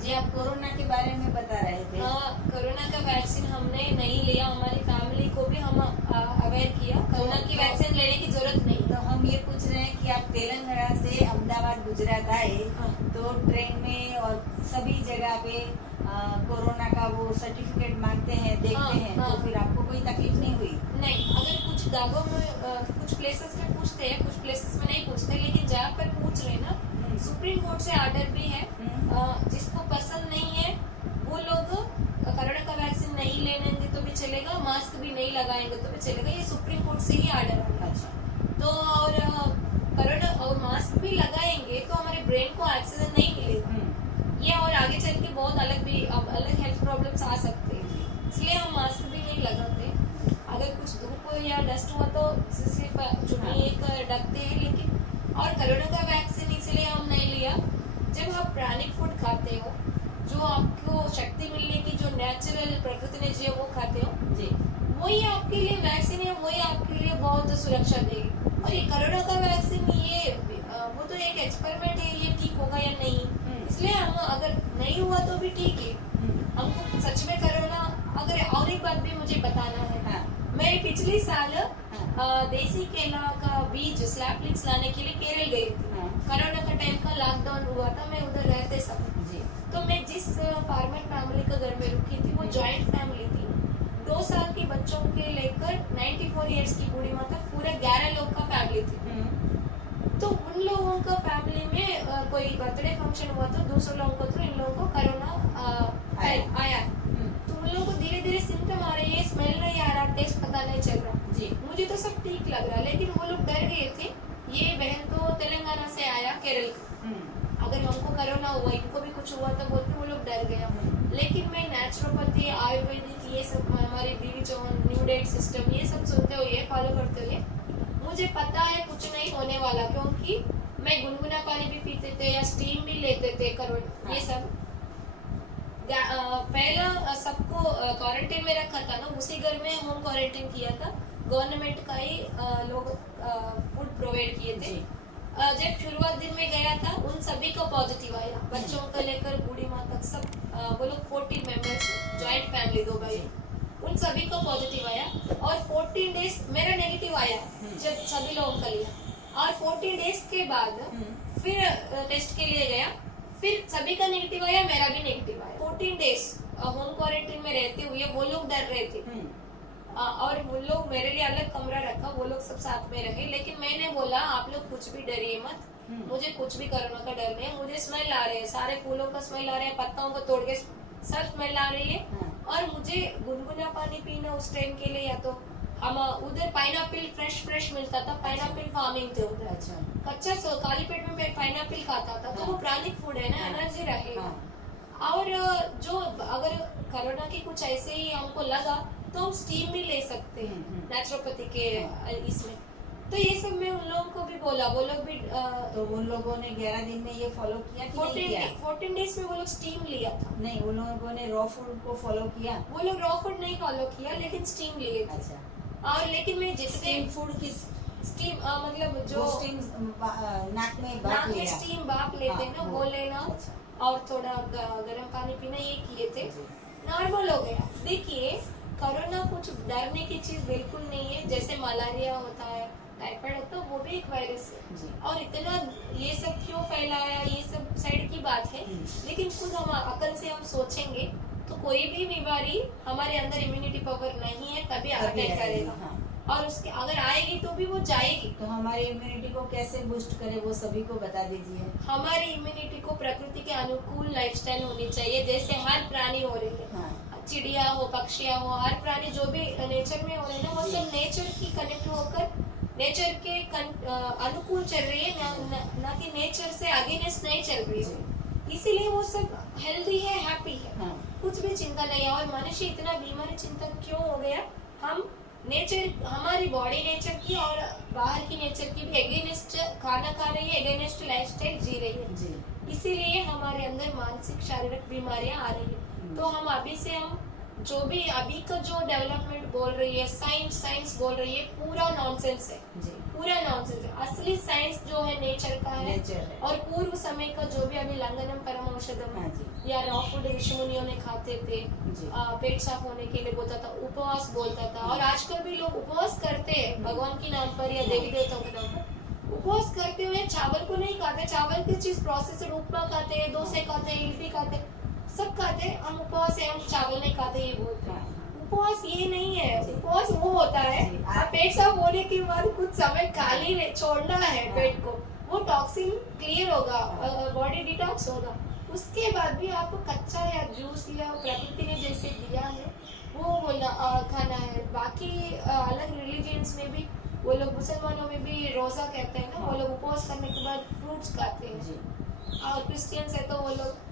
जी, आप कोरोना के बारे में बता रहे थे। कोरोना का वैक्सीन हमने नहीं लिया, हमारी फैमिली को भी हम अवेयर किया कोरोना की वैक्सीन लेने की जरूरत नहीं। तो हम ये पूछ रहे हैं कि आप तेलंगाना से अहमदाबाद गुजरात आए, तो ट्रेन में और सभी जगह पे कोरोना का वो सर्टिफिकेट मांगते हैं, देखते हैं, तो फिर आपको कोई तकलीफ नहीं हुई? नहीं, अगर कुछ जगहों में कुछ प्लेसेस में पूछते हैं, कुछ प्लेसेस में नहीं पूछते, लेकिन जहाँ पर पूछ रहे ना, सुप्रीम कोर्ट से ऑर्डर भी है, जिसको पसंद नहीं है वो लोग कोरोना का वैक्सीन नहीं लेने तो भी चलेगा, मास्क भी नहीं लगाएंगे तो भी चलेगा, ये सुप्रीम कोर्ट से ही ऑर्डर है। अच्छा। तो और कोरोना और मास्क भी लगाएंगे तो हमारे ब्रेन को ऑक्सीजन नहीं मिलेगा, ये और आगे चल के बहुत अलग हेल्थ प्रॉब्लम्स आ सकते हैं, इसलिए हम मास्क भी नहीं लगाते। अगर कुछ धूप या डस्ट हुआ तो सिर्फ चुन्नी एक ढकते हैं, लेकिन और कोरोना का वैक्सीन इसलिए हम नहीं लिया, जब आप प्राणिक फूड खाते हो, जो आपको शक्ति मिलने की जो नेचुरल प्रकृति ने दिया वो खाते हो जी, वही आपके लिए वैक्सीन है, वही आपके लिए बहुत सुरक्षा देगी। और ये कोरोना का वैक्सीन ये वो तो एक एक्सपेरिमेंट है, ये ठीक होगा या नहीं, इसलिए हम अगर नहीं हुआ तो भी ठीक है, हमको सच में कोरोना। अगर और एक बात भी मुझे बताना है, मैं पिछले साल देसी केला का बीज स्लैपलिक्स लाने के लिए केरल गई थी। कोरोना का टाइम का लॉकडाउन हुआ था, मैं उधर रहते सब जी। तो मैं जिस फार्मर फैमिली के घर में रुकी थी वो जॉइंट फैमिली थी, 2 साल के बच्चों के लेकर 94 इयर्स की बूढ़ी माँ तक पूरे 11 लोग का फैमिली थी। तो उन लोगों का फैमिली में कोई बर्थडे फंक्शन हुआ तो दूसरे लोगों को तो इन लोगों को कोरोना आया। तो उन लोगों को धीरे धीरे सिम्टम आ रहे हैं, स्मेल नहीं आ रहा, टेस्ट पता नहीं चल रहा जी। मुझे तो सब ठीक लग रहा, लेकिन वो लोग डर गए थे, ये बहन तो तेलंगाना से आया केरल का, अगर हमको कोरोना हुआ, इनको भी कुछ हुआ तो बोलते वो लोग डर गया। लेकिन मैं नेचुरोपैथी, आयुर्वेदिक, ये सब हमारे बीवी जॉन, न्यू डेट सिस्टम, ये सब सुनते हुए फॉलो करते हुए मुझे पता है कुछ नहीं होने वाला, क्योंकि मैं गुनगुना पानी भी पीते थे या स्टीम भी लेते थे कोरोना ये सब। पहला सबको क्वारंटाइन में रखा था ना, उसी घर में होम क्वारंटाइन किया था, गवर्नमेंट का ही लोग फूड प्रोवाइड किए थे। जब शुरुआत दिन में गया था उन सभी को पॉजिटिव आया, बच्चों को लेकर बूढ़ी माँ तक सब वो लोग 14 मेंबर्स, जॉइंट फैमिली 2 भाई, उन सभी को पॉजिटिव आया। और 14 डेज मेरा नेगेटिव आया जब सभी लोगों का लिया, और 14 डेज के बाद फिर टेस्ट के लिए गया, फिर सभी का नेगेटिव आया, मेरा भी नेगेटिव आया। 14 डेज होम क्वारंटाइन में रहते हुए वो लोग डर रहे थे, और वो लोग मेरे लिए अलग कमरा रखा, वो लोग सब साथ में रहे, लेकिन मैंने बोला आप लोग कुछ भी डरिए मत, मुझे कुछ भी कोरोना का डर नहीं है, मुझे स्मेल आ रही है, सारे फूलों का स्मेल आ रहा है, पत्ताओं को तोड़ के सब स्मेल आ रही है, और मुझे गुनगुना पानी पीना उस टाइम के लिए, या तो हम उधर पाइनएप्पल फ्रेश मिलता था, पाइनएप्पल फार्मिंग थे उधर, कच्चा खाली पेट में पाइनएप्पल खाता था, तो वो प्राणिक फूड है ना, एनर्जी रहेगा। और जो अगर कोरोना की कुछ ऐसे ही हमको लगा तो हम स्टीम भी ले सकते हैं नेचुरोपैथी के इसमें, तो ये सब मैं उन लोगों को भी बोला, वो लोग भी तो उन लोगों ने 11 दिन में ये फॉलो किया कि 14 डेज में वो लोग स्टीम लिया था। नहीं, उन लोगों ने रॉ फूड को फॉलो किया, वो लोग रॉ फूड नहीं फॉलो किया, लेकिन स्टीम लिए थे। अच्छा। और लेकिन मैं जितने फूड की स्टीम मतलब जो स्टीम नाक में स्टीम बाप लेते हैं ना, वो लेना, और थोड़ा गर्म पानी पीना, ये किए थे, नॉर्मल हो गया। देखिए कोरोना कुछ डरने की चीज बिल्कुल नहीं है, जैसे मलेरिया होता है, टाइफाइड होता है, वो भी एक वायरस है, और इतना ये सब क्यों फैलाया, ये सब साइड की बात है, लेकिन खुद हम अकल से हम सोचेंगे तो कोई भी बीमारी हमारे अंदर इम्यूनिटी पावर नहीं है तभी अटैक करेगा, और उसके अगर आएगी तो भी वो जाएगी। तो हमारी इम्यूनिटी को कैसे बूस्ट करे वो सभी को बता दीजिए। हमारी इम्यूनिटी को प्रकृति के अनुकूल लाइफस्टाइल होनी चाहिए, जैसे हर प्राणी हो रही है, चिड़िया हो, पक्षियाँ हो, हर प्राणी जो भी नेचर में हो रहे हैं ना, वो सब नेचर की कनेक्ट होकर नेचर के अनुकूल चल रही है, ना कि नेचर से अगेंस्ट नहीं चल रही है, इसीलिए वो सब हेल्दी है, हैप्पी है, कुछ भी चिंता नहीं है। और मनुष्य इतना बीमारी चिंतक क्यों हो गया, हम नेचर, हमारी बॉडी नेचर की और बाहर की नेचर की भी अगेंस्ट खाना खा रही है, अगेंस्ट लाइफस्टाइल जी रही है, इसीलिए हमारे अंदर मानसिक शारीरिक बीमारियां आ रही है। तो हम अभी से हम जो भी अभी का जो डेवलपमेंट बोल रही है, साइंस बोल रही है, पूरा नॉनसेंस है, जी, पूरा नॉनसेंस है। असली साइंस जो है नेचर का है, नेचर है। और पूर्व समय का जो भी अभी लंगनम परम औषधम हाँ जी, या रॉ फूड ऋषि मुनियों ने खाते थे, जी, पेट साफ होने के लिए बोलता था, उपवास बोलता था। और आजकल भी लोग उपवास करते हैं भगवान के नाम पर या देवी देवताओं के नाम पर। उपवास करते हुए चावल को नहीं खाते, चावल की चीज प्रोसेस्ड उपमा खाते हैं, डोसे खाते हैं, इडली खाते हैं, सब खाते हैं। हम उपवास है, हम चावल नहीं खाते, ये बोलते हैं। उपवास ये नहीं है, उपवास वो होता है आप पेट साफ होने के बाद कुछ समय खाली छोड़ना है पेट को, वो टॉक्सिन क्लियर होगा, बॉडी डिटॉक्स होगा। उसके बाद भी आपको कच्चा या जूस या प्रकृति ने जैसे दिया है वो बोलना खाना है। बाकी अलग रिलीजियंस में भी वो लोग, मुसलमानों में भी रोजा कहते हैं ना, वो लोग उपवास करने के बाद फ्रूट्स खाते हैं, जी, और क्रिश्चियंस है तो वो लोग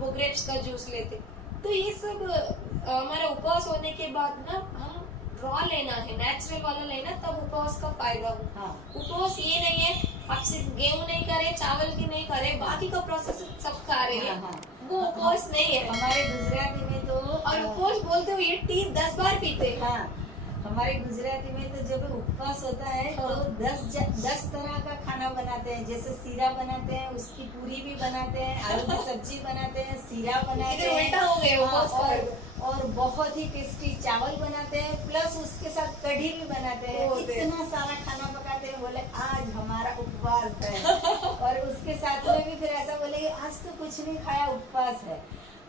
वो ग्रेप्स का जूस लेते। तो ये सब हमारा उपवास होने के बाद ना हम रॉ लेना है, नेचुरल वाला लेना, तब उपवास का फायदा हो। हाँ, उपवास ये नहीं है आप सिर्फ गेहूं नहीं करे, चावल की नहीं करे, बाकी का प्रोसेस सब खा रहे हैं, हाँ, वो उपवास नहीं है। हमारे गुजराती में तो और उपवास बोलते हो ये टी 10 बार पीते हैं। हाँ, हमारे गुजराती में तो जब उपवास होता है हाँ। तो 10 तरह का खाना बनाते हैं। जैसे सीरा बनाते हैं, उसकी पूरी भी बनाते हैं, आलू की सब्जी बनाते हैं, सीरा बनाते इधर हैं, उल्टा हो गया उपवास हाँ, का। और बहुत ही टेस्टी चावल बनाते हैं, प्लस उसके साथ कढ़ी भी बनाते हैं। इतना सारा खाना पकाते हैं, बोले आज हमारा उपवास है। और उसके साथ में भी फिर ऐसा बोले आज तो कुछ नहीं खाया, उपवास है।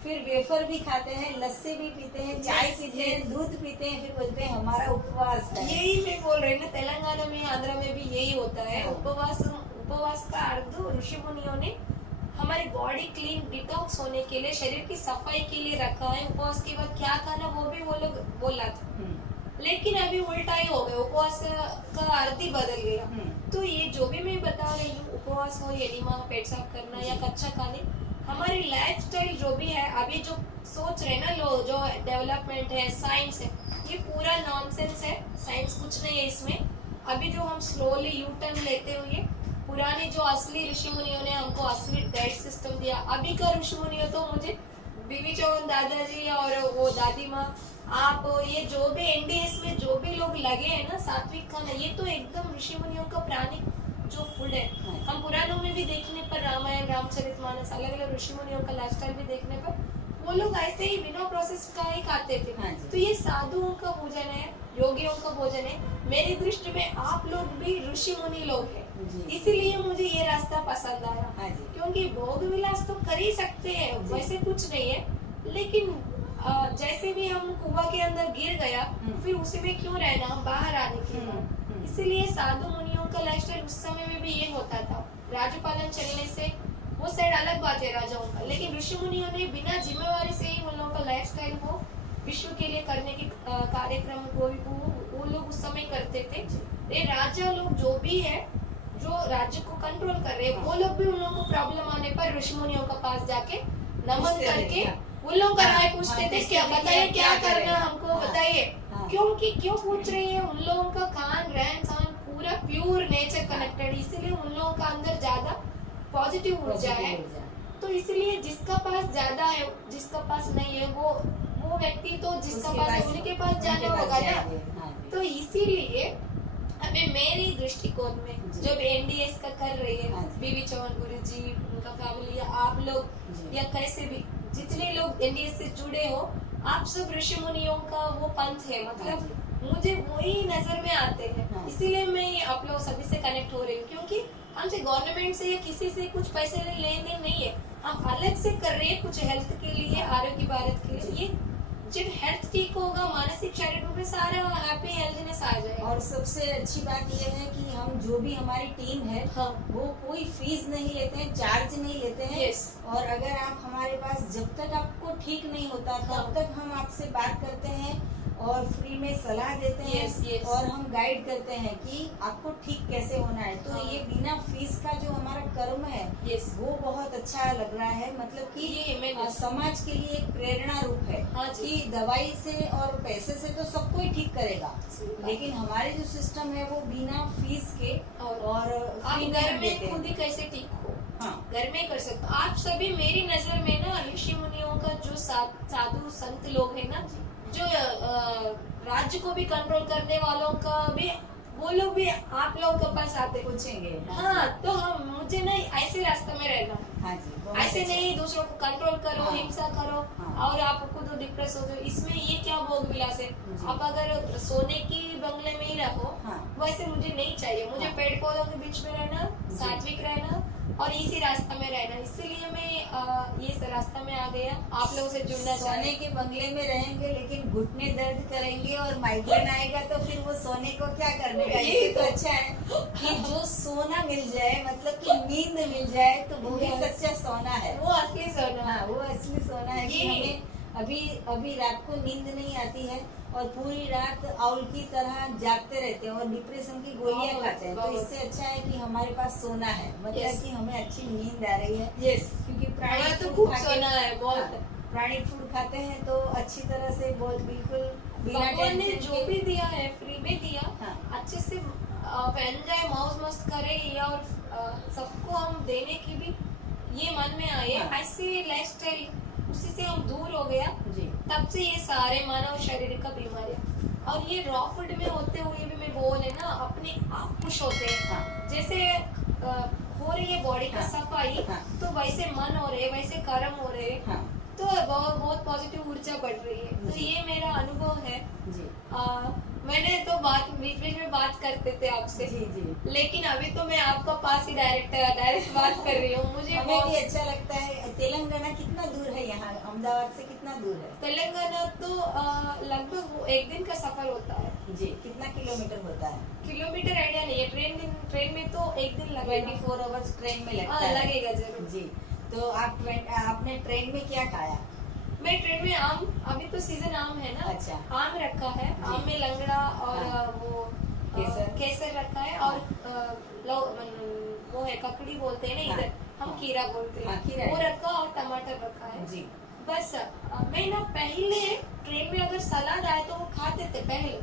फिर वेफर भी खाते हैं, लस्सी भी पीते हैं, चाय पीते हैं, दूध पीते हैं, फिर बोलते हैं हमारा उपवास है। यही मैं बोल रही हूँ ना, तेलंगाना में, आंध्र में भी यही होता है। हाँ। उपवास का अर्थ ऋषि मुनियों ने हमारी बॉडी क्लीन डिटॉक्स होने के लिए, शरीर की सफाई के लिए रखा है। उपवास के बाद क्या खाना वो भी वो लोग बोला था, लेकिन अभी उल्टा ही हो गया, उपवास का अर्थ ही बदल गया। तो ये जो भी मैं बता रही हूँ, उपवास हो, एनिमा, पेट साफ करना या कच्चा खाने, हमारी लाइफस्टाइल जो भी है, अभी जो सोच रहे ना लोग, जो डेवलपमेंट है, साइंस है, ये पूरा नॉनसेंस है। साइंस कुछ नहीं है इसमें। अभी जो हम स्लोली यू टर्न लेते हुए, पुराने जो असली ऋषि मुनियों ने हमको असली डाइट सिस्टम दिया, अभी का ऋषि मुनियों तो मुझे बीवी चौहान दादाजी और वो दादी माँ, आप ये जो भी एनडीएस में जो भी लोग लगे हैं ना, सात्विक खाना, ये तो एकदम ऋषि मुनियों का प्राणिक जो फूड है। हम पुराणों में भी देखने पर, रामायण, रामचरितमानस, अलग अलग ऋषि मुनियों का लाइफस्टाइल भी देखने पर, वो लोग ऐसे ही बिना प्रोसेस का ही खाते थे। हाँ जी। तो ये साधुओं का भोजन है, योगियों का भोजन है। मेरी दृष्टि में आप लोग भी ऋषि मुनि लोग हैं, जी। इसीलिए मुझे ये रास्ता पसंद आया। हाँ जी। क्योंकि भोग विलास तो कर ही सकते हैं, जी। वैसे कुछ नहीं है, लेकिन जैसे भी हम कुआं के अंदर गिर गया, फिर उसी में क्यों रहना, हम बाहर आने के बाद। इसीलिए साधु मुनियों का लाइफस्टाइल उस समय में भी ये होता था। राज्यपालन चलने से वो साइड अलग बात है राजाओं का, लेकिन ऋषि मुनियों ने बिना जिम्मेवारी से ही उन लोगों का लाइफस्टाइल को विश्व के लिए करने के कार्यक्रम को वो लोग उस समय करते थे। ये राजा लोग जो भी है, जो राज्य को कंट्रोल कर रहे हैं, वो लोग भी उन लोगों को प्रॉब्लम आने पर ऋषि मुनियों का पास जाके नमन करके उन लोगों का राय पूछते थे, क्या बताइए, क्या करना हमको बताइए। क्योंकि क्यों पूछ रहे हैं, उन लोगों का खान रहन सहन पूरा प्योर नेचर कनेक्टेड, इसीलिए उन लोगों का अंदर ज्यादा पॉजिटिव ऊर्जा है। तो इसलिए जिसका पास ज्यादा है, जिसका पास नहीं है, वो व्यक्ति तो जिसका पास है उन्हीं के पास जाना होगा ना। तो इसीलिए अभी मेरी दृष्टिकोण में जब एनडीएस का कर रही है बीवी चौहान गुरुजी, उनका फैमिली, या आप लोग या कैसे भी जितने लोग एनडीएस से जुड़े हो, आप सब ऋषि मुनियों का वो पंथ है, मतलब मुझे वही नजर में आते हैं। इसीलिए मैं आप लोग सभी से कनेक्ट हो रही हूँ, क्योंकि हमसे गवर्नमेंट से या किसी से कुछ पैसे लेन देन नहीं है, हम अलग से कर रहे हैं कुछ हेल्थ के लिए, आरोग्य भारत के लिए। ये जब हेल्थ ठीक होगा, मानसिक शारीरिक रूप में सारा हैप्पी हेल्थीनेस आ जाएगा। और सबसे अच्छी बात यह है कि हम जो भी हमारी टीम है, वो कोई फीस नहीं लेते हैं, चार्ज नहीं लेते हैं। और अगर आप हमारे पास, जब तक आपको ठीक नहीं होता तब तक हम आपसे बात करते हैं और फ्री में सलाह देते हैं और हम गाइड करते हैं कि आपको ठीक कैसे होना है। तो ये बिना फीस का जो हमारा कर्म है, वो बहुत अच्छा लग रहा है। मतलब कि ये समाज के लिए एक प्रेरणा रूप है कि दवाई से और पैसे से तो सबको ही ठीक करेगा, लेकिन हमारे जो सिस्टम है वो बिना फीस के और आप घर में खुद ही कैसे ठीक हो, हाँ। घर में कर सकते हो। आप सभी मेरी नजर में ना ऋषि मुनियों का जो साधु संत लोग हैं ना, जो राज्य को भी कंट्रोल करने वालों का भी, वो लोग भी आप लोगों के पास आते पूछेंगे। हाँ, तो हम मुझे ना ऐसे रास्ते में रहना है। हाँ जी, बहुत ऐसे अच्छा। नहीं दूसरों को कंट्रोल करो, हाँ। हिंसा करो, हाँ। और आप खुद डिप्रेस हो जाओ। इसमें ये क्या भोग विलास है। जी। आप अगर सोने की बंगले में ही रहो, हाँ। वैसे मुझे नहीं चाहिए। मुझे हाँ। पेड़ पौधों के बीच में रहना, जी। सात्विक रहना और इसी रास्ता में रहना। इसीलिए मैं ये रास्ता में आ गया, आप लोगों से जुड़ना सोने के बंगले में रहेंगे लेकिन घुटने दर्द करेंगे और माइग्रेन आएगा, तो फिर वो सोने को क्या करने का। इससे तो अच्छा है कि जो सोना मिल जाए, मतलब कि नींद मिल जाए, तो वो ही सच्चा सोना है। वो असली सोना। हाँ, वो असली सोना है कि ये- हमें अभी रात को नींद नहीं आती है और पूरी रात आउल की तरह जागते रहते हैं और डिप्रेशन की गोलियां बहुत- खाते हैं। तो बहुत। इससे अच्छा है कि हमारे पास सोना है, मतलब Yes. कि हमें अच्छी नींद आ रही है। यस, क्योंकि प्राणी हमारा तो फूड खूब खा के- सोना है बहुत। हाँ, प्राणी फूड खाते हैं तो अच्छी तरह से बहुत बिल्कुल बिना भगवान ने टेंशन जो के। भी दिया है फ्री में दिया, हाँ। अच्छे से पहन जाए, मौज मस्त करे, या और सबको हम देने की भी ये मन में आए। हाँ। ऐसे लाइफस्टाइल उसी से हम दूर हो गया, जी। तब से ये सारे मानव शरीर का बीमारियां। और ये रॉ फूड में होते हुए भी मैं बोले ना, अपने आप खुश होते हैं। हाँ। जैसे हो रही है बॉडी का हाँ। सफाई, हाँ। तो वैसे मन हो रहे, वैसे कर्म हो रहे, हाँ तो बहुत पॉजिटिव ऊर्जा बढ़ रही है। तो जी। ये मेरा अनुभव है। जी मैंने तो बीच बीच में बात करते थे आपसे, जी जी। लेकिन अभी तो मैं आपका पास ही डायरेक्ट बात कर रही हूँ। मुझे हमें बहुत भी अच्छा लगता है। तेलंगाना कितना दूर है यहाँ, अहमदाबाद से कितना दूर है? तेलंगाना तो लगभग 1 दिन का सफर होता है। जी। कितना किलोमीटर होता है? किलोमीटर आइडिया नहीं है। ट्रेन में तो 1 दिन लगेगा। 24 आवर्स ट्रेन में लगता हाँ, है। लगेगा जरूर। जी। तो आपने ट्रेन में क्या खाया? मैं ट्रेन में आम, अभी तो सीजन आम है ना, अच्छा। आम रखा है। जी। आम में लंगड़ा और हाँ। वो केसर रखा है, और वो है ककड़ी बोलते हैं ना हाँ। इधर, हम हाँ। खीरा बोलते हाँ, हैं, खीरा वो है। रखा और टमाटर रखा है। जी। बस मैं ना पहले ट्रेन में अगर सलाद आए तो वो खाते थे पहले,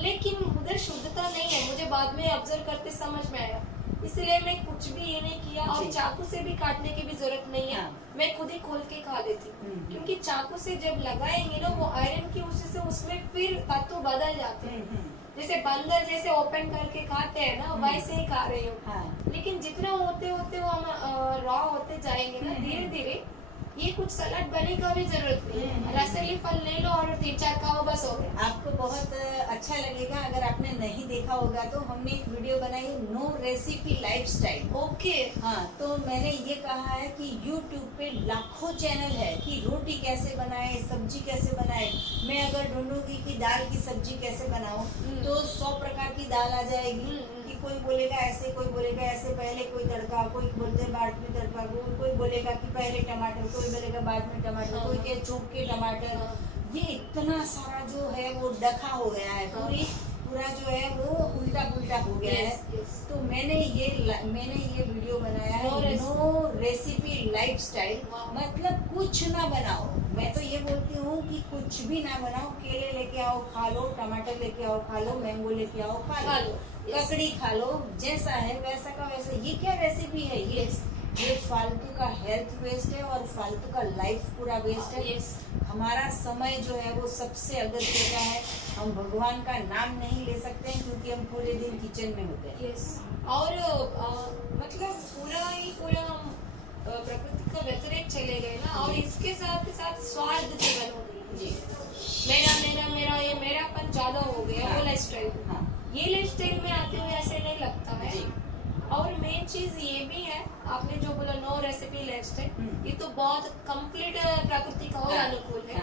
लेकिन उधर शुद्धता नहीं है, मुझे बाद में ऑब्जर्व करते समझ में आया। इसलिए मैं कुछ भी ये नहीं किया, और जी। चाकू से भी काटने की भी जरूरत नहीं है। हाँ। मैं खुद ही खोल के खा लेती हूँ, क्योंकि चाकू से जब लगाएंगे ना, वो आयरन की वजह से उसमें फिर तत्व बदल जाते हैं। जैसे बंदर जैसे ओपन करके खाते हैं ना, वैसे ही खा रही हूँ। हाँ। लेकिन जितना होते होते वो हम रॉ होते जाएंगे ना, धीरे धीरे ये कुछ सलाद बने का भी जरूरत नहीं है। रसली फल ले लो और 3-4 खाओ, बस हो गया। आपको बहुत अच्छा लगेगा। अगर आपने नहीं देखा होगा तो हमने एक वीडियो बनाई, नो रेसिपी लाइफस्टाइल। ओके। हाँ, तो मैंने ये कहा है कि YouTube पे लाखों चैनल है कि रोटी कैसे बनाए, सब्जी कैसे बनाए। मैं अगर ढूंढूंगी कि दाल की सब्जी कैसे बनाऊं, तो 100 प्रकार की दाल आ जाएगी। कि कोई बोलेगा ऐसे, कोई बोलेगा ऐसे, पहले कोई तड़का, कोई बोलते हैं बाद में तड़का, कोई बोलेगा कि पहले टमाटर, कोई बोलेगा बाद में टमाटर, कोई के चूप के टमाटर। ये इतना सारा जो है वो डखा हो गया है, पूरा जो है वो उल्टा पुल्टा हो गया है। तो मैंने ये वीडियो बनाया है, नो रेसिपी लाइफस्टाइल। मतलब कुछ ना बनाओ। मैं तो ये बोलती हूँ कि कुछ भी ना बनाओ। केले लेके आओ खा लो, टमाटर लेके आओ खा लो, मैंगो लेके आओ खा लो, ककड़ी खा लो, जैसा है वैसा का वैसा। ये क्या रेसिपी है? ये फालतू का हेल्थ वेस्ट है और फालतू का लाइफ पूरा वेस्ट है। हमारा समय जो है वो सबसे अगत्य का है। हम भगवान का नाम नहीं ले सकते हैं क्योंकि हम पूरे दिन किचन में होते हैं। और मतलब पूरा हम प्रकृति का व्यतिरेक चले गए ना, और इसके साथ स्वार्थ जीवन हो गई। जी। मेरा ये मेरापन ज्यादा हो गया। हाँ। वो लाइफस्टाइल, हाँ। ये लाइफस्टाइल में आते हुए ऐसे नहीं लगता है। जी। और मेन चीज ये भी है, आपने जो बोला नो रेसिपी लाइफस्टाइल, ये तो बहुत कंप्लीट प्रकृति का और अनुकूल है।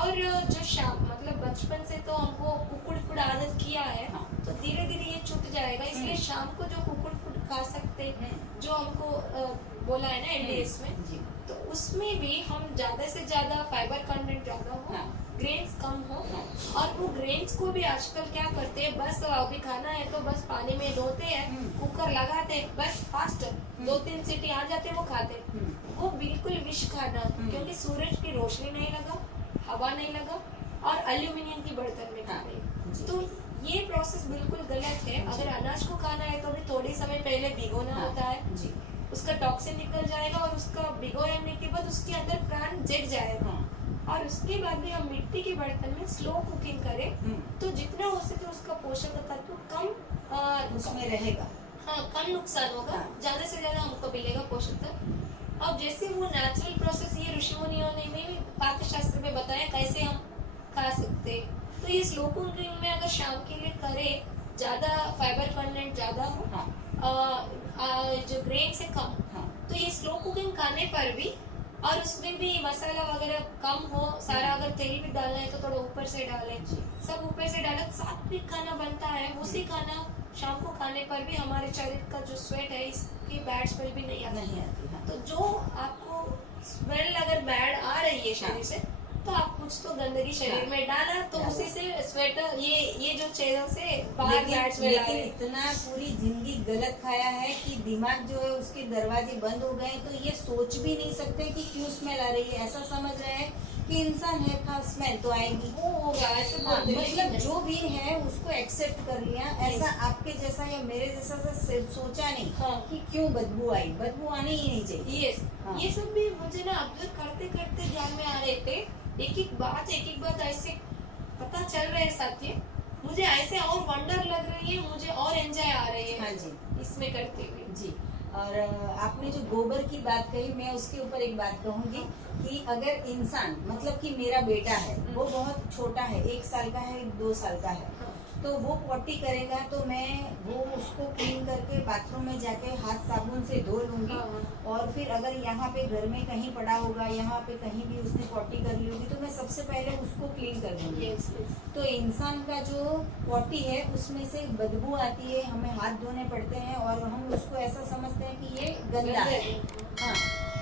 और जो मतलब बचपन से तो हमको कुकुड़ फूड आदत किया है, तो धीरे धीरे ये छूट जाएगा। इसलिए शाम को जो कुकुड़ फूड खा सकते हैं, जो हमको बोला है ना एलडीएस में, तो उसमें भी हम ज्यादा से ज्यादा फाइबर कंटेंट ज्यादा हो, ग्रेन्स कम हो। और वो ग्रेन्स को भी आजकल क्या करते हैं, बस अभी खाना है तो बस पानी में धोते हैं, कुकर लगाते हैं, बस फास्ट 2-3 सीटी आ जाते हैं, वो खाते हैं। वो बिल्कुल विष खाना, क्योंकि सूरज की रोशनी नहीं लगा, हवा नहीं लगा, और एल्यूमिनियम की बर्तन में खा रहे। तो ये प्रोसेस बिल्कुल गलत है। अगर अनाज को खाना है तो भी थोड़ी समय पहले भिगोना होता है, उसका टॉक्सिन निकल जाएगा और उसका भिगोने के बाद उसके अंदर प्राण जग जाएगा। और उसके बाद भी हम मिट्टी के बर्तन में स्लो कुकिंग करें तो जितना हो सके उसका पोषक तत्व कम उसमें रहेगा। हाँ, कम नुकसान होगा, ज्यादा से ज्यादा हमको मिलेगा पोषक तत्व। अब जैसे वो नेचुरल प्रोसेस ये ऋषि मुनियों ने भी पाक शास्त्र में बताया कैसे हम खा सकते हैं। तो ये स्लो कुकिंग में अगर शाम के लिए करें, ज्यादा फाइबर कंटेंट ज्यादा हो, जो ग्रेन से कम, तो ये स्लो कुकिंग खाने पर भी, और उसमें भी मसाला वगैरह कम हो, सारा अगर तेल भी डालना है तो थोड़ा ऊपर से डालें, सब ऊपर से डालें, सात्विक खाना बनता है। उसी खाना शाम को खाने पर भी हमारे शरीर का जो स्वेट है इसकी बैड स्मेल भी नहीं आती। तो जो आपको स्मेल अगर बैड आ रही है शरीर से, तो आप कुछ तो गंदगी शरीर में डाला, तो उसी से स्वेटर ये जो चीजों से बाहर बैड स्मेल आ रही है। इतना पूरी जिंदगी गलत खाया है कि दिमाग जो है उसके दरवाजे बंद हो गए, तो ये सोच भी नहीं सकते कि क्यों स्मेल आ रही है। ऐसा समझ रहे हैं कि इंसान है का स्मेल तो आएगी, वो होगा ऐसे मतलब जो भी है उसको एक्सेप्ट कर लिया। ऐसा आपके जैसा या मेरे जैसा सोचा नहीं कि क्यों बदबू आई, बदबू आनी ही नहीं चाहिए। ये सब भी मुझे ना ऑब्जर्व करते करते ध्यान में आ रहे थे। एक एक बात ऐसे पता चल रहे साथी, मुझे ऐसे और वंडर लग रही है, मुझे और एंजॉय आ रही है। हाँ जी, इसमें करते हुए जी। और आपने जो गोबर की बात कही, मैं उसके ऊपर एक बात कहूंगी कि अगर इंसान, मतलब कि मेरा बेटा है वो बहुत छोटा है, 1 साल का है, 2 साल का है, तो वो पॉटी करेगा तो मैं वो उसको क्लीन करके बाथरूम में जाके हाथ साबुन से धो लूंगी। और फिर अगर यहाँ पे घर में कहीं पड़ा होगा, यहाँ पे कहीं भी उसने पॉटी कर ली होगी, तो मैं सबसे पहले उसको क्लीन कर दूंगी। तो इंसान का जो पॉटी है उसमें से बदबू आती है, हमें हाथ धोने पड़ते हैं और हम उसको ऐसा समझते हैं कि ये गंदा है। हाँ,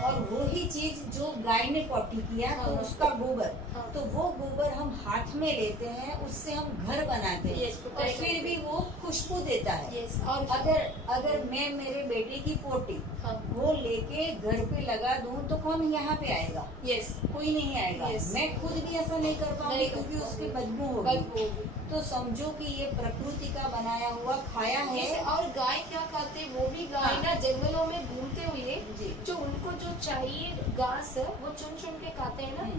और वही चीज जो गाय ने पॉटी किया तो उसका गोबर, तो वो गोबर हम हाथ में लेते हैं, उससे हम घर बनाते हैं और फिर भी वो खुशबू देता है। और अगर मैं मेरे बेटे की पोटी वो लेके घर पे लगा दूं तो कौन यहाँ पे आएगा? कोई नहीं आएगा। मैं खुद भी ऐसा नहीं कर पाऊंगी क्योंकि उसकी बदबू होगी। तो समझो कि ये प्रकृति का बनाया हुआ खाया है। और गाय क्या खाते हैं, वो भी गाय ना जंगलों में घूमते हुए जो उनको जो चाहिए घास वो चुन चुन के खाते हैं ना,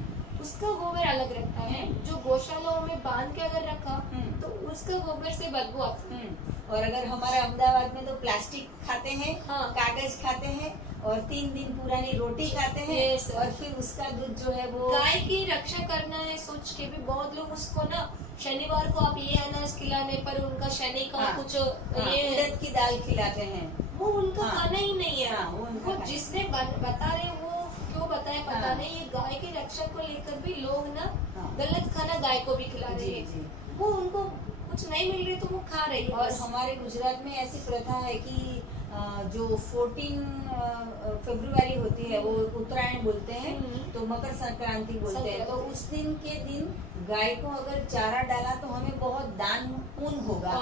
उसका गोबर अलग रहता है। जो गौशालाओं में बांध के अगर रखा तो उसका गोबर से बदबू आती है। और अगर हमारे अहमदाबाद में तो प्लास्टिक खाते हैं, कागज खाते हैं और 3 दिन पुरानी रोटी खाते हैं और फिर उसका दूध जो है वो। गाय की रक्षा करना है सोच के भी बहुत लोग उसको ना, शनिवार को आप ये अनाज खिलाने पर उनका शनि का कुछ ये उड़द की दाल खिलाते हैं, वो उनका खाना ही नहीं है। वो जिसने बता रहे वो क्यों बताए पता नहीं। ये गाय की रक्षा को लेकर भी लोग ना गलत खाना गाय को भी खिला रहे हैं। वो उनको कुछ नहीं मिल रही तो वो खा रही है। और हमारे गुजरात में ऐसी प्रथा है कि जो 14 फरवरी होती है वो उत्तरायण बोलते हैं, तो मकर संक्रांति बोलते हैं। तो उस दिन के दिन गाय को अगर चारा डाला तो हमें बहुत दान पुण्य होगा।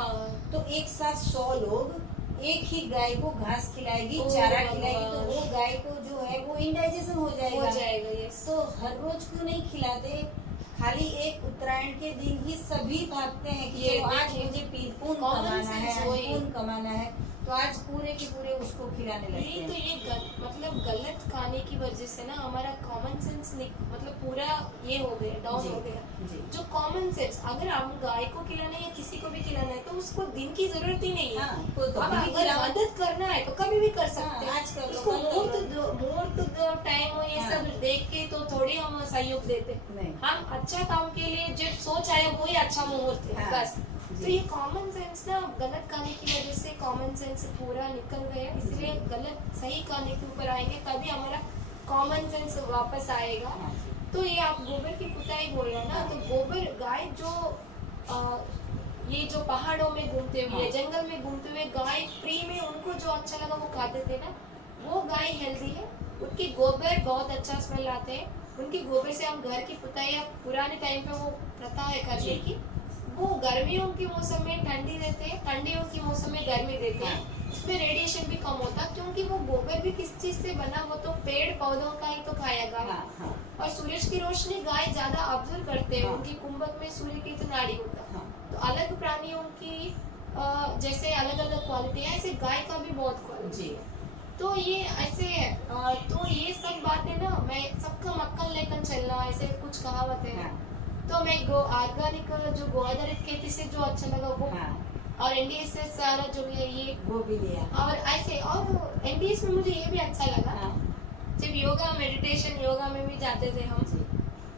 तो एक साथ 100 लोग एक ही गाय को घास खिलाएगी, चारा खिलाएगी, तो वो गाय को जो है वो इंडाइजेशन हो जाएगा। तो हर रोज क्यों नहीं खिलाते? खाली एक उत्तरायण के दिन ही सभी भागते हैं कि आज मुझे पुण्य कमाना है, पुण्य कमाना है, तो आज पूरे के पूरे उसको खिलाने लगते हैं। तो ये मतलब गलत खाने की वजह से ना हमारा कॉमन सेंस मतलब पूरा ये हो गया, डाउन हो गया। जो कॉमन सेंस, अगर हम गाय को खिलाना है या किसी को भी खिलाना है तो उसको दिन की जरूरत ही नहीं है। अब अगर मदद करना है तो कभी भी कर सकते हैं। आजकल उसको मुहूर्त टाइम हो ये सब देख के तो थोड़ी हम सहयोग देते। हम अच्छा काम के लिए जब सोच आए वही अच्छा मुहूर्त है बस। तो ये कॉमन सेंस ना गलत खाने की वजह से कॉमन सेंस पूरा निकल गया। इसलिए गलत सही खाने के ऊपर आएंगे तभी हमारा कॉमन सेंस वापस आएगा। तो ये आप गोबर की पुताई बोल रहे हैं ना, तो गोबर गाय जो ये जो पहाड़ों में घूमते हुए जंगल में घूमते हुए गाय फ्री में उनको जो अच्छा लगा वो खाते थे ना, वो गाय हेल्दी है। उनकी गोबर बहुत अच्छा स्मेल आते हैं। उनकी गोबर से हम घर की पुताई, पुराने टाइम पे वो प्रथा है करने की। वो गर्मियों के मौसम में ठंडी रहते हैं, ठंडियों के मौसम में गर्मी देते हैं। उसमें रेडिएशन भी कम होता क्योंकि वो गोबर भी किस चीज से बना, वो तो पेड़ पौधों का ही तो खाएगा। और सूरज की रोशनी गाय ज्यादा ऑब्जर्व करते हैं। उनकी कुंभक में सूर्य की तो नाड़ी होता। तो अलग प्राणियों की जैसे अलग अलग क्वालिटी है, ऐसे गाय का भी बहुत क्वालिटी है। तो ये ऐसे तो ये सब बातें ना, मैं सबका मक्खन लेकर चलना, ऐसे कुछ कहावत है। हाँ, तो मैं ऑर्गेनिक जो गो आधारित खेती से जो अच्छा लगा वो, हाँ, और एनडीएस से सारा जो है ये, वो भी लिया। और ऐसे, और एनडीएस में मुझे ये भी अच्छा लगा, हाँ, जब योगा मेडिटेशन योगा में भी जाते थे हम, जी,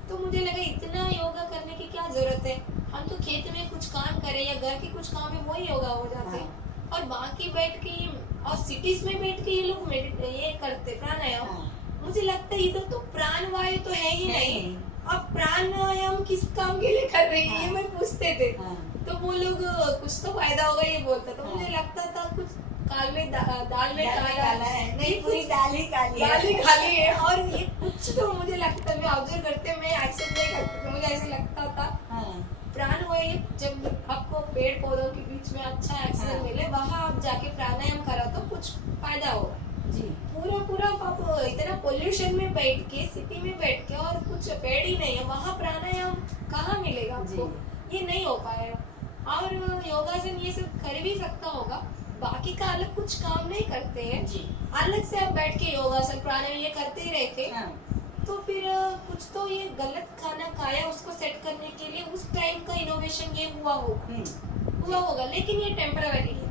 तो मुझे लगा इतना योगा करने की क्या जरूरत है, हम तो खेत में कुछ काम करें या घर के कुछ काम है वही योगा हो जाते हैं। हाँ, और बाकी बैठ के और सिटीज में बैठ के ये लोग ये करते प्राणायाम, हाँ, मुझे लगता है इधर तो प्राण वायु तो है ही है नहीं, नहीं। अब प्राणायाम किस काम के लिए कर रही है, ये हाँ। मैं पूछते थे। हाँ, तो वो लोग कुछ तो फायदा होगा ये बोलता, तो हाँ। मुझे लगता था कुछ दाल में दाल में दाल काला काला है, नहीं ये पूरी कुछ दाल ही काली है। दाल ही खाली है, और ये कुछ तो मुझे लगता है, मैं ऑब्जर्व करते मैं एक्सेप्ट नहीं करती, मुझे ऐसे लगता था हाँ, प्राण वायु जब आपको पेड़ पौधों के बीच में अच्छा ऑक्सीजन हाँ। मिले, वहां आप जाके प्राणायाम करो तो कुछ फायदा होगा। जी, पूरा पूरा आप इतना पोल्यूशन में बैठ के, सिटी में बैठ के, और कुछ पेड़ ही नहीं है, वहां प्राणायाम कहाँ मिलेगा आपको, ये नहीं हो पाएगा। और योगासन ये सब कर भी सकता होगा, बाकी का अलग कुछ काम नहीं करते हैं, जी, अलग से आप बैठ के योगासन प्राणायाम ये करते ही रहते, हाँ, तो फिर कुछ तो ये गलत खाना खाया उसको सेट करने के लिए उस टाइम का इनोवेशन ये हुआ होगा, लेकिन ये टेम्पररी है।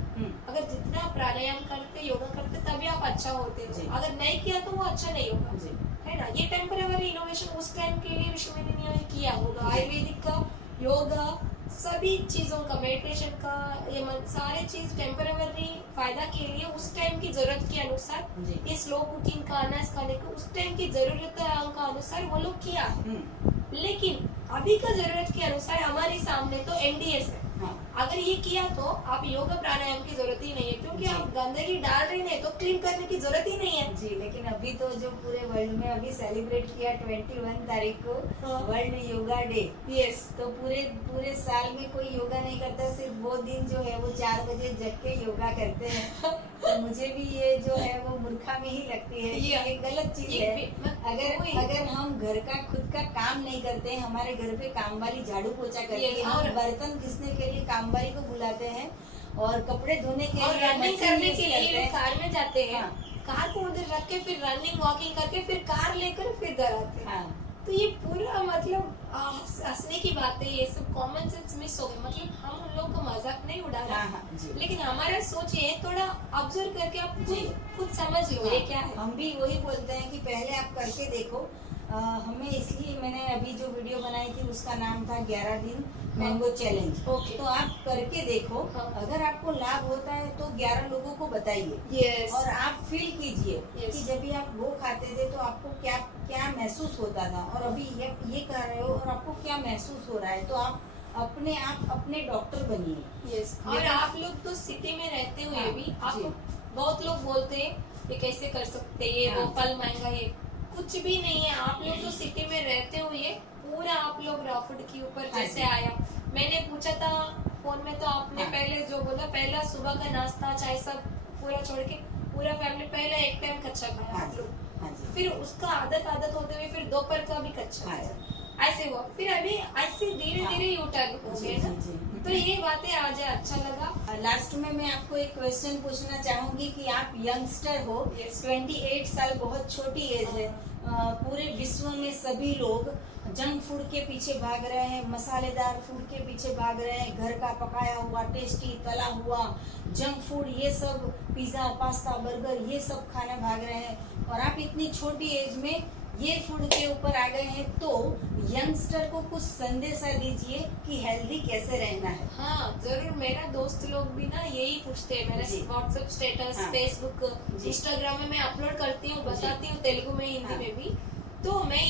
अगर जितना प्राणायाम करते योगा करते तभी आप अच्छा होते जी। हो, अगर नहीं किया तो वो अच्छा नहीं होगा, जी, है ना। ये टेम्पररी इनोवेशन उस टाइम के लिए विश्व ने किया होगा, जी। आयुर्वेदिक का, योगा, सभी चीजों का, मेडिटेशन का, ये सारे चीज टेम्पररी फायदा के लिए उस टाइम की जरूरत के अनुसार, जी, ये स्लो कुकिंग का, अनाज खाने को उस टाइम की जरूरत का अनुसार वो लोग किया है। लेकिन अभी का जरूरत के अनुसार हमारे सामने तो एनडीएस है, हाँ, अगर ये किया तो आप योगा प्राणायाम की जरूरत ही नहीं है, क्योंकि जी। आप गंदगी डाल रहे हैं तो क्लीन करने की जरूरत ही नहीं है। जी। लेकिन अभी तो जो पूरे वर्ल्ड में अभी सेलिब्रेट किया 21 तारीख को हाँ। वर्ल्ड योगा डे, यस, तो पूरे पूरे साल में कोई योगा नहीं करता, सिर्फ वो दिन जो है वो 4 बजे जग के योगा करते हैं। तो मुझे भी ये जो है वो मूर्खामी ही लगती है, ये गलत चीज है। अगर हम घर का खुद का काम नहीं करते, हमारे घर पे काम वाली झाड़ू पोछा करती है, और हम बर्तन घिसने के लिए काम वाली को बुलाते हैं, और कपड़े धोने के और लिए रनिंग मशीन करने यूज के लिए करते लोग हैं। कार में जाते हैं, हाँ। कार को उधर रख के फिर रनिंग वॉकिंग करके फिर कार लेकर फिर घर आते हैं। हाँ, तो ये पूरा मतलब हंसने की बात है, ये सब कॉमन सेंस मिस हो गए, मतलब हम उन लोगों का मजाक नहीं उड़ा रहे, हाँ, हाँ, जी। लेकिन हमारा सोच ये थोड़ा ऑब्जर्व करके आप जी। खुद समझ लो ये क्या है। हम भी वही बोलते हैं कि पहले आप करके देखो। हमें इसलिए मैंने अभी जो वीडियो बनाई थी उसका नाम था 11 दिन मैंगो चैलेंज। ओके। तो आप करके देखो, हाँ। अगर आपको लाभ होता है तो 11 लोगों को बताइए, यस, और आप फील कीजिए Yes. कि जब भी आप वो खाते थे तो आपको क्या क्या महसूस होता था, और अभी ये कर रहे हो और आपको क्या महसूस हो रहा है। तो आप अपने डॉक्टर बनिए। यस। और आप लोग तो सिटी में रहते हुए हाँ, भी जी। आपको बहुत लोग बोलते हैं ये कैसे कर सकते हैं, ये हाँ। वो फल महंगा है, कुछ भी नहीं है। आप लोग तो सिटी में रहते हुए पूरा आप लोग रॉफुड के ऊपर हाँ जैसे जी। आया, मैंने पूछा था फोन में, तो आपने हाँ। पहले जो बोला, पहला सुबह का नाश्ता चाय सब पूरा छोड़ के पूरा फैमिली पहले एक टाइम कच्चा खाया हाँ आप जी, लोग, हाँ जी, फिर उसका आदत होते हुए फिर दोपहर का भी कच्चा हाँ खाया, जी, ऐसे हुआ, फिर अभी ऐसे धीरे हाँ। धीरे यू टर्न हो जी, गए ना। जी, जी। तो ये बातें आज अच्छा लगा। लास्ट में मैं आपको एक क्वेश्चन पूछना चाहूंगी कि आप यंगस्टर हो, Yes. 28 साल बहुत छोटी एज है। पूरे विश्व में सभी लोग जंक फूड के पीछे भाग रहे हैं, मसालेदार फूड के पीछे भाग रहे हैं, घर का पकाया हुआ टेस्टी तला हुआ जंक फूड, ये सब पिज्जा पास्ता बर्गर ये सब खाने भाग रहे हैं, और आप इतनी छोटी एज में ये फूड के ऊपर आ गए हैं। तो यंगस्टर को कुछ संदेशा दीजिए कि हेल्दी कैसे रहना है। हाँ जरूर, मेरा दोस्त लोग भी ना यही पूछते हैं, मेरे जी। व्हाट्सएप स्टेटस, हाँ। फेसबुक, जी। इंस्टाग्राम में मैं अपलोड करती हूँ, बताती हूँ तेलुगु में, हिंदी हाँ। में भी। तो मैं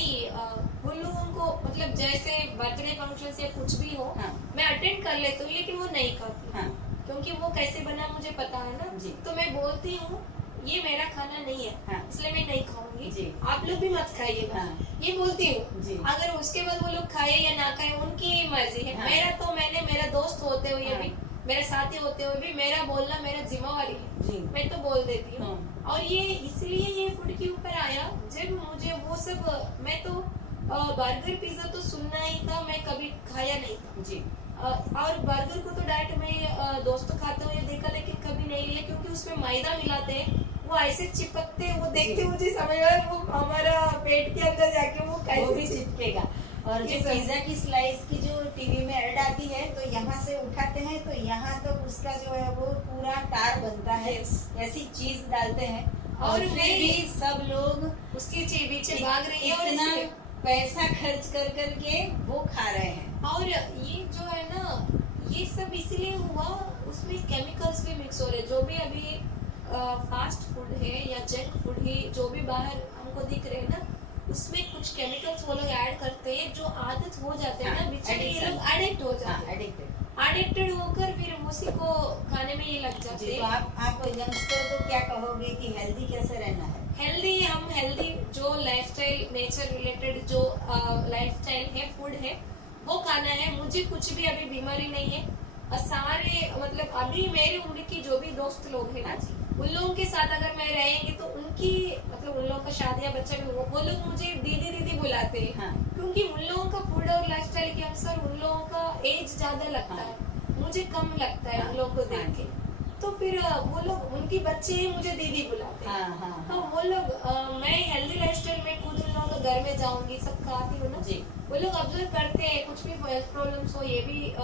बोलूँ उनको, मतलब जैसे बर्थडे फंक्शन से कुछ भी हो, हाँ। मैं अटेंड कर लेती हूँ, लेकिन वो नहीं करती, हाँ, क्योंकि वो कैसे बना मुझे पता है ना। जी। तो मैं बोलती हूँ ये मेरा खाना नहीं है, हाँ। इसलिए मैं नहीं खाऊंगी, जी। आप लोग भी मत खाइएगा, हाँ। ये बोलती हूँ। जी। अगर उसके बाद वो लोग खाए या ना खाए उनकी मर्जी है। हाँ। मेरा दोस्त होते हुए हाँ। भी, मेरे साथी होते हुए भी मेरा बोलना मेरा जिम्मेवारी है, जी। मैं तो बोल देती हूँ। हाँ। और ये इसलिए ये फूड के ऊपर आया, जब मुझे वो सब, मैं तो बर्गर पिज्जा तो सुनना ही था, मैं कभी खाया नहीं था। जी। और बर्गर को तो डायरेक्ट मैं दोस्तों खाते हुए देखा, लेकिन कभी नहीं लिया, क्योंकि उसमें मैदा मिलाते हैं, वो वो ऐसे चिपकते, वो देखते मुझे समझ में वो हमारा पेट के अंदर जाके वो वो भी कैसे चिपकेगा। और जो पिज्जा की स्लाइस की जो टीवी में ऐड आती है, तो यहाँ से उठाते हैं तो यहाँ तक उसका जो है वो पूरा तार बनता है। Yes. ऐसी चीज डालते हैं और और फिर मैं- भी सब लोग उसके पीछे भाग रही है और इतना इसलिए- पैसा खर्च कर करके वो खा रहे हैं। और ये जो है ना, ये सब इसलिए हुआ, उसमें केमिकल्स भी मिक्स हो रहे हैं। जो भी अभी फास्ट फूड है या जंक फूड है, जो भी बाहर हमको दिख रहे हैं ना, उसमें कुछ केमिकल्स वो लोग ऐड करते हैं, जो आदत हो जाते हैं ना, हाँ, बेचारे ये addiction। लोग एडिक्ट हो जाते हैं। एडिक्टेड होकर फिर उसी को खाने में ये लग जाते जी, तो हैं। आप यंगस्टर को क्या कहोगे कि हेल्दी कैसे रहना है? हेल्दी, हम हेल्दी जो लाइफस्टाइल, नेचर रिलेटेड जो लाइफस्टाइल है, फूड है, वो खाना है। मुझे कुछ भी अभी बीमारी नहीं है। और सारे मतलब अभी मेरी उम्र की जो भी दोस्त लोग हैं ना, उन लोगों के साथ अगर मैं रहेंगे तो उनकी मतलब उन लोगों का शादी या बच्चा भी हो, वो लोग मुझे दीदी दीदी बुलाते हैं। हाँ। क्योंकि उन लोगों का फूड और लाइफस्टाइल के अनुसार उन लोगों का एज ज्यादा लगता हाँ। है, मुझे कम लगता है हाँ। उन लोगों को देख हाँ। के। तो फिर वो लोग, उनकी बच्चे ही मुझे दीदी बुलाते हैं। हाँ, हाँ, तो हाँ। वो लोग मैं हेल्दी लाइफस्टाइल में खुद उन लोगों के घर में जाऊंगी, सब खाती हूँ ना, जी। वो लोग ऑब्जर्व करते हैं, कुछ भी हेल्थ प्रॉब्लम्स हो ये भी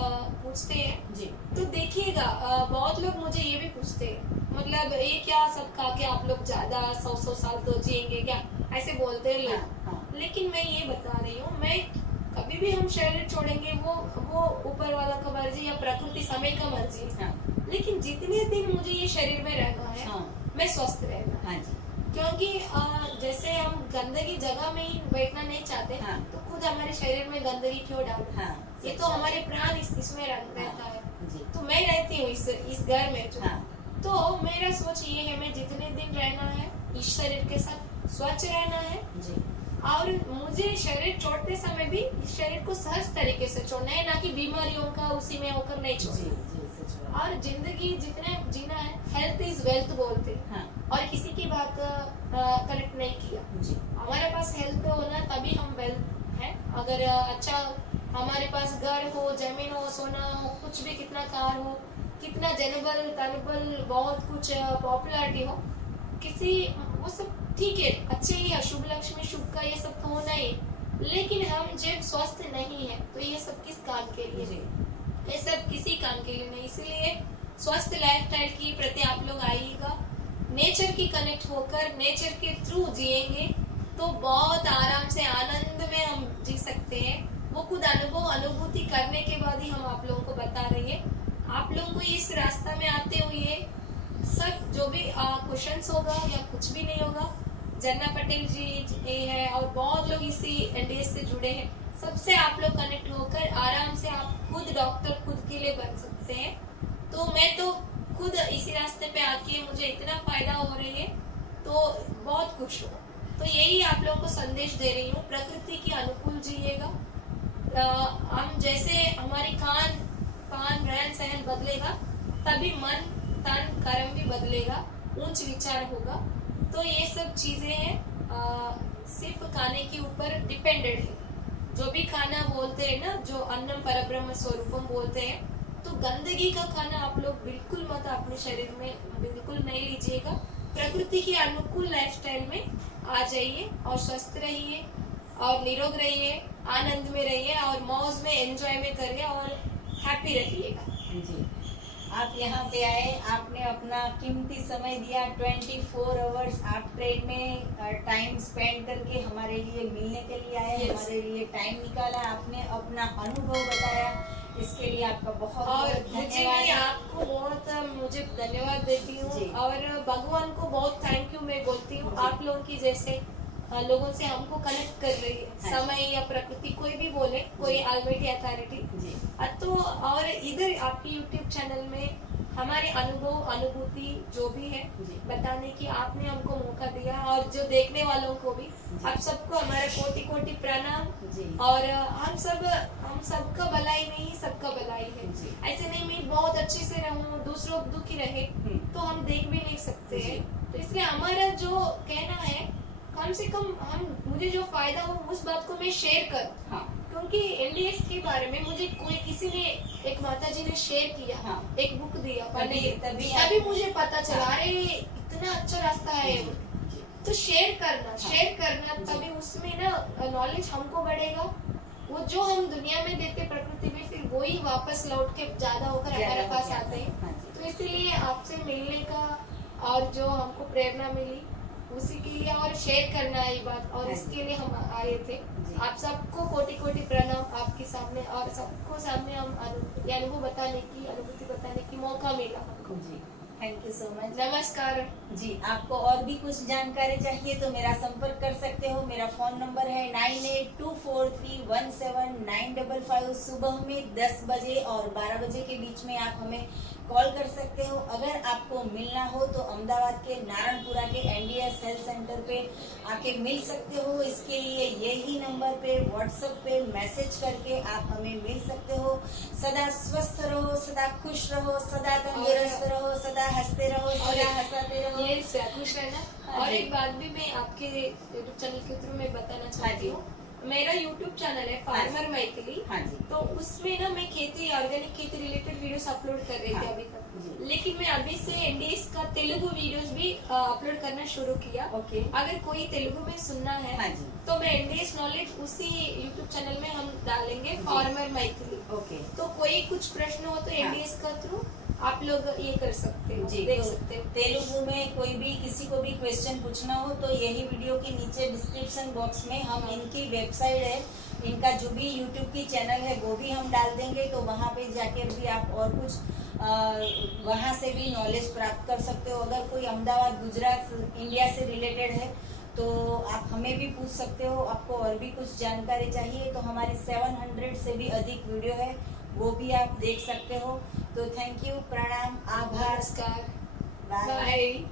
पूछते हैं। जी। तो देखिएगा बहुत लोग मुझे ये भी पूछते हैं, मतलब ये क्या सब खा के आप लोग ज्यादा 100 साल तो जिएंगे क्या, ऐसे बोलते हैं लोग। हाँ, हाँ। लेकिन मैं ये बता रही हूँ, मैं कभी भी हम शरीर छोड़ेंगे वो ऊपर वाला का मर्जी या प्रकृति समय का मर्जी है। हाँ। लेकिन जितने दिन मुझे ये शरीर में रहना है, हाँ। मैं स्वस्थ रहना। हाँ जी। क्योंकि जैसे हम गंदगी जगह में ही बैठना नहीं चाहते, हाँ। तो खुद हमारे शरीर में गंदगी क्यों डालें? हाँ। ये तो हमारे प्राण इसमें रहता है। जी। तो मैं रहती हूँ इस घर में जो। हाँ। तो मेरा सोच ये है, मैं जितने दिन रहना है इस शरीर के साथ स्वच्छ रहना है। जी। और मुझे शरीर छोड़ते समय भी इस शरीर को सहज तरीके से छोड़ना है, ना कि बीमारियों का उसी में होकर नहीं जी, छोड़ना। जी, सच बात। और जिंदगी जितने जीना है, हेल्थ इज वेल्थ बोलते हैं। हाँ। और किसी की बात कनेक्ट नहीं किया। जी। हमारे पास हेल्थ होना तभी हम वेल्थ है। अगर अच्छा हमारे पास घर हो, जमीन हो, सोना हो, कुछ भी, कितना कार हो, कितना जनबल तनबल, बहुत कुछ पॉपुलैरिटी हो, किसी वो सब ठीक है, अच्छे ही है, शुभ लक्ष्मी शुभ का ये सब तो होना ही। लेकिन हम जब स्वस्थ नहीं है तो ये सब किस काम के लिए? जी। ये सब किसी काम के लिए नहीं। इसलिए स्वस्थ लाइफस्टाइल की प्रति आप लोग आइएगा, नेचर की कनेक्ट होकर नेचर के थ्रू जिएंगे तो बहुत आराम से आनंद में हम जी सकते हैं। वो खुद अनुभूति करने के बाद ही हम आप लोगों को बता रही है। आप लोगों को इस रास्ता में आते हुए सब जो भी क्वेश्चंस होगा या कुछ भी नहीं होगा, जन्ना पटेल जी ये है और बहुत लोग इसी एनडीएस से जुड़े हैं, सबसे आप लोग कनेक्ट होकर आराम से आप खुद डॉक्टर खुद के लिए बन सकते हैं। तो मैं तो खुद इसी रास्ते पे आके मुझे इतना फायदा हो रही है, तो बहुत खुश हूँ। तो यही आप लोगों को संदेश दे रही हूँ, प्रकृति के अनुकूल जिएगा। हम जैसे हमारी खान पान रहन सहन बदलेगा, तभी मन तन कर्म भी बदलेगा, उच्च विचार होगा। तो ये सब चीजें हैं, सिर्फ खाने के ऊपर डिपेंडेंट है। जो भी खाना बोलते हैं ना, जो अन्नम परब्रह्म स्वरूपम बोलते हैं, तो गंदगी का खाना आप लोग बिल्कुल मत अपने शरीर में बिल्कुल नहीं लीजिएगा। प्रकृति के अनुकूल लाइफस्टाइल में आ जाइए और स्वस्थ रहिए और निरोग रहिए, आनंद में रहिए और मौज में एंजॉय में करिए और हैप्पी रहिएगा। जी। आप यहाँ पे आए, आपने अपना कीमती समय दिया, 24 आवर्स आप ट्रेन में टाइम स्पेंड करके हमारे लिए मिलने के लिए आए। Yes. हमारे लिए टाइम निकाला, आपने अपना अनुभव बताया, इसके लिए आपका बहुत और बहुत मुझे धन्यवाद। भी आपको बहुत मुझे धन्यवाद देती जी। हूँ और भगवान को बहुत थैंक यू मैं बोलती हूँ। जी। आप लोगों की जैसे लोगों से हमको कनेक्ट कर रही है, हाँ। समय या प्रकृति कोई भी बोले, कोई जी। Almighty authority. जी। तो और इधर आपके यूट्यूब चैनल में हमारे अनुभव अनुभूति जो भी है जी। बताने की आपने हमको मौका दिया, और जो देखने वालों को भी, जी। आप सबको हमारा कोटि कोटि प्रणाम। जी। और हम सबका भलाई में ही सबका भलाई है। जी। ऐसे नहीं मैं बहुत अच्छे से रहूं, दूसरों दुखी रहे तो हम देख भी नहीं सकते जी। हैं। तो इसलिए हमारा जो कहना है, कम से कम मुझे जो फायदा हो उस बात को मैं शेयर करूं। हाँ। क्योंकि एनडीएस के बारे में मुझे किसी ने, एक माता जी ने शेयर किया, हाँ। एक बुक दिया तभी मुझे पता चला, हाँ। अरे कितना अच्छा रास्ता है ये। तो शेयर करना तभी उसमें ना नॉलेज हमको बढ़ेगा। वो जो हम दुनिया में देते प्रकृति में, फिर वही वापस लौट के ज्यादा होकर हमारे पास आते हैं। तो इसीलिए आपसे मिलने का और जो हमको प्रेरणा मिली उसी के लिए, और शेयर करना है ये बात, और इसके लिए हम आए थे। आप सबको कोटि कोटि प्रणाम आपके सामने, और सबको सामने हम ये अनुभव बताने की, अनुभूति बताने की मौका मिला हमको। जी, थैंक यू सो मच। नमस्कार जी, आपको और भी कुछ जानकारी चाहिए तो मेरा संपर्क कर सकते हो। मेरा फोन नंबर है 9824317955। सुबह में 10 बजे और 12 बजे के बीच में आप हमें कॉल कर सकते हो। अगर आपको मिलना हो तो अहमदाबाद के नारायणपुरा के NDS हेल्थ सेंटर पे आके मिल सकते हो। इसके लिए यही नंबर पे व्हाट्सएप पे मैसेज करके आप हमें मिल सकते हो। सदा स्वस्थ रहो, सदा खुश रहो, सदा तंदुरुस्त रहो, सदा हंसते रहो, सदा हंसाते रहो। ये खुश रहना। और एक बात भी मैं आपके यूट्यूब चैनल के थ्रू मैं बताना चाहती हूँ। मेरा यूट्यूब चैनल है फार्मर मैथिली। हाँ जी। तो उसमें ना मैं खेती, ऑर्गेनिक खेती रिलेटेड वीडियोस अपलोड कर रही थी अभी तक। लेकिन मैं अभी से NDS का तेलुगु वीडियोस भी अपलोड करना शुरू किया। ओके। अगर कोई तेलुगु में सुनना है हाँ जी। तो मैं NDS नॉलेज उसी यूट्यूब चैनल में हम डालेंगे, फार्मर मैथिली। ओके। तो कोई कुछ प्रश्न हो तो NDS का थ्रू आप लोग ये कर सकते हो, जी, देख तो सकते हो। तेलुगु में कोई भी किसी को भी क्वेश्चन पूछना हो तो यही वीडियो के नीचे डिस्क्रिप्शन बॉक्स में हम इनकी वेबसाइट है, इनका जो भी यूट्यूब की चैनल है वो भी हम डाल देंगे। तो वहाँ पे जाके भी आप और कुछ वहाँ से भी नॉलेज प्राप्त कर सकते हो। अगर कोई अहमदाबाद, गुजरात, इंडिया से रिलेटेड है तो आप हमें भी पूछ सकते हो। आपको और भी कुछ जानकारी चाहिए तो हमारे 700 से भी अधिक वीडियो है, वो भी आप देख सकते हो। तो थैंक यू, प्रणाम, आभार, नमस्कार, बाय। बाय।